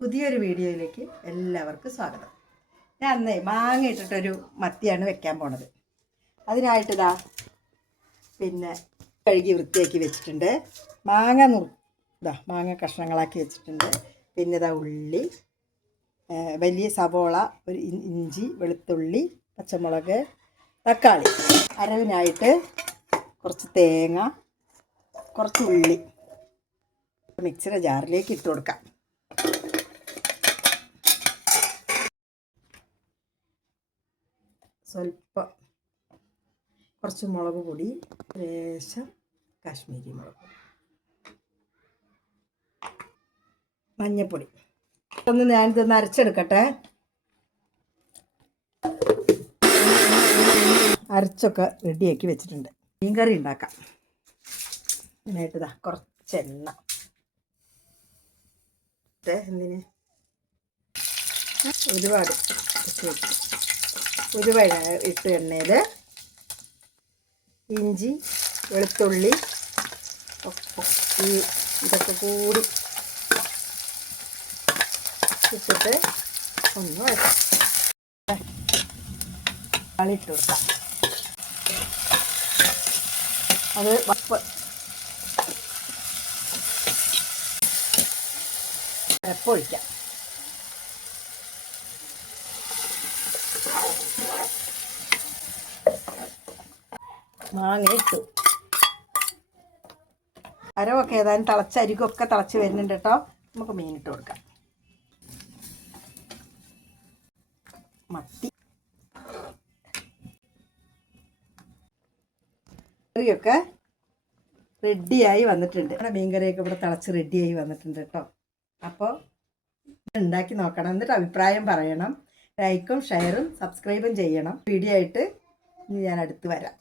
പുതിയൊരു വീഡിയോയിലേക്ക് എല്ലാവർക്കും സ്വാഗതം. ഞാൻ അന്നേ മാങ്ങ ഇട്ടിട്ടൊരു മത്തിയാണ് വെക്കാൻ പോണത്. അതിനായിട്ടിതാ കഴുകി വൃത്തിയാക്കി വെച്ചിട്ടുണ്ട്. മാങ്ങ കഷ്ണങ്ങളാക്കി വെച്ചിട്ടുണ്ട്. പിന്നെ ഇതാ ഉള്ളി, വലിയ സവോള, ഒരു ഇഞ്ചി, വെളുത്തുള്ളി, പച്ചമുളക്, തക്കാളി, അരവിനായിട്ട് കുറച്ച് തേങ്ങ, കുറച്ച് ഉള്ളി മിക്സിയുടെ ജാറിലേക്ക് ഇട്ട് കൊടുക്കാം. സ്വല്പം കുറച്ച് മുളക് പൊടി, ലേശം കാശ്മീരി മുളക്, മഞ്ഞൾപ്പൊടി. ഞാനിതൊന്ന് അരച്ചെടുക്കട്ടെ. അരച്ചൊക്കെ റെഡിയാക്കി വെച്ചിട്ടുണ്ട്. മീൻകറി ഉണ്ടാക്കാം. അതിനായിട്ടിതാ കുറച്ച് എണ്ണ. എന്തിന് ഒരുപാട് ഇട്ട് എണ്ണയിൽ ഇഞ്ചി, വെളുത്തുള്ളി ഇതൊക്കെ കൂടി ഇട്ടിട്ട് ഒന്ന് വഴറ്റാം. കളിട്ട് കൊടുക്കാം. അത് അരപ്പൊഴിക്കാം. മാങ്ങ ഇട്ടു. അരവൊക്കെ ഏതായാലും അരികൊക്കെ തിളച്ച് വരുന്നുണ്ട് കേട്ടോ. നമുക്ക് മീനിട്ട് കൊടുക്കാം. മത്തി കറിയൊക്കെ റെഡിയായി വന്നിട്ടുണ്ട്. മീൻകറിയൊക്കെ ഇവിടെ തിളച്ച് റെഡിയായി വന്നിട്ടുണ്ട് കേട്ടോ. അപ്പോൾ ഉണ്ടാക്കി നോക്കണം. എന്നിട്ട് അഭിപ്രായം പറയണം. ലൈക്കും ഷെയറും സബ്സ്ക്രൈബും ചെയ്യണം. വീഡിയോ ആയിട്ട് ഞാൻ അടുത്ത് വരാം.